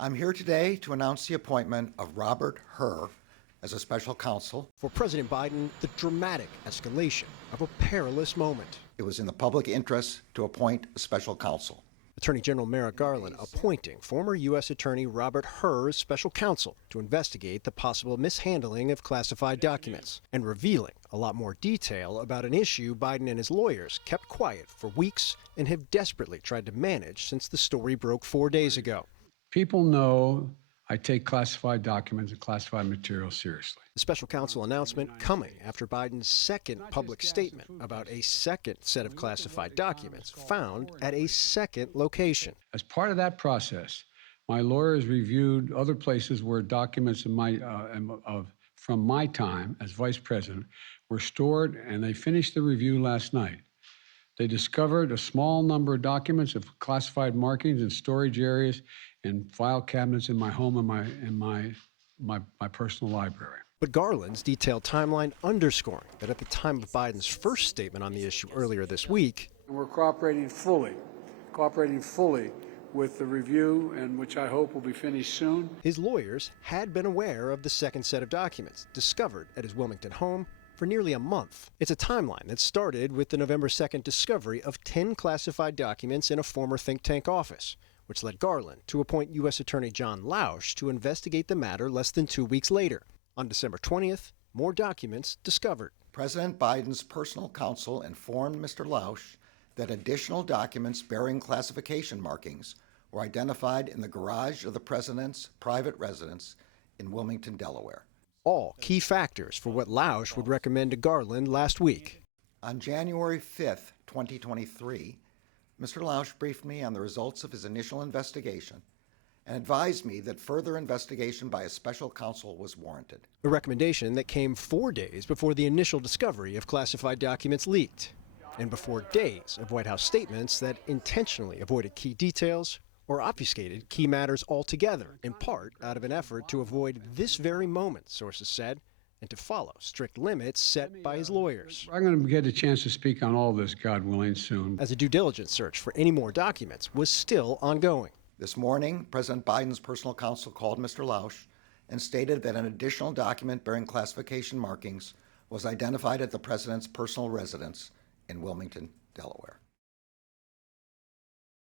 I'm here today to announce the appointment of Robert Hur as a special counsel. For President Biden, the dramatic escalation of a perilous moment. It was in the public interest to appoint a special counsel. Attorney General Merrick Garland appointing former U.S. Attorney Robert Hur as special counsel to investigate the possible mishandling of classified documents and revealing a lot more detail about an issue Biden and his lawyers kept quiet for weeks and have desperately tried to manage since the story broke 4 days ago. People know I take classified documents and classified material seriously. The special counsel announcement coming after Biden's second public statement about a second set of classified documents found at a second location. As part of that process, my lawyers reviewed other places where documents from my time as vice president were stored, and they finished the review last night. They discovered a small number of documents of classified markings in storage areas and file cabinets in my home and my personal library. But Garland's detailed timeline underscoring that at the time of Biden's first statement on the issue earlier this week, We're cooperating fully with the review, and which I hope will be finished soon. his lawyers had been aware of the second set of documents discovered at his Wilmington home for nearly a month. It's a timeline that started with the November 2nd discovery of 10 classified documents in a former think tank office, which led Garland to appoint U.S. Attorney John Lausch to investigate the matter less than 2 weeks later. On December 20th, more documents discovered. President Biden's personal counsel informed Mr. Lausch that additional documents bearing classification markings were identified in the garage of the president's private residence in Wilmington, Delaware. All key factors for what Lausch would recommend to Garland last week. On January 5th, 2023, Mr. Lausch briefed me on the results of his initial investigation and advised me that further investigation by a special counsel was warranted. A recommendation that came 4 days before the initial discovery of classified documents leaked, and before days of White House statements that intentionally avoided key details or obfuscated key matters altogether, in part out of an effort to avoid this very moment, sources said, and to follow strict limits set by his lawyers. I'm going to get a chance to speak on all this, God willing, soon. As a due diligence search for any more documents was still ongoing. This morning, President Biden's personal counsel called Mr. Lausch and stated that an additional document bearing classification markings was identified at the president's personal residence in Wilmington, Delaware.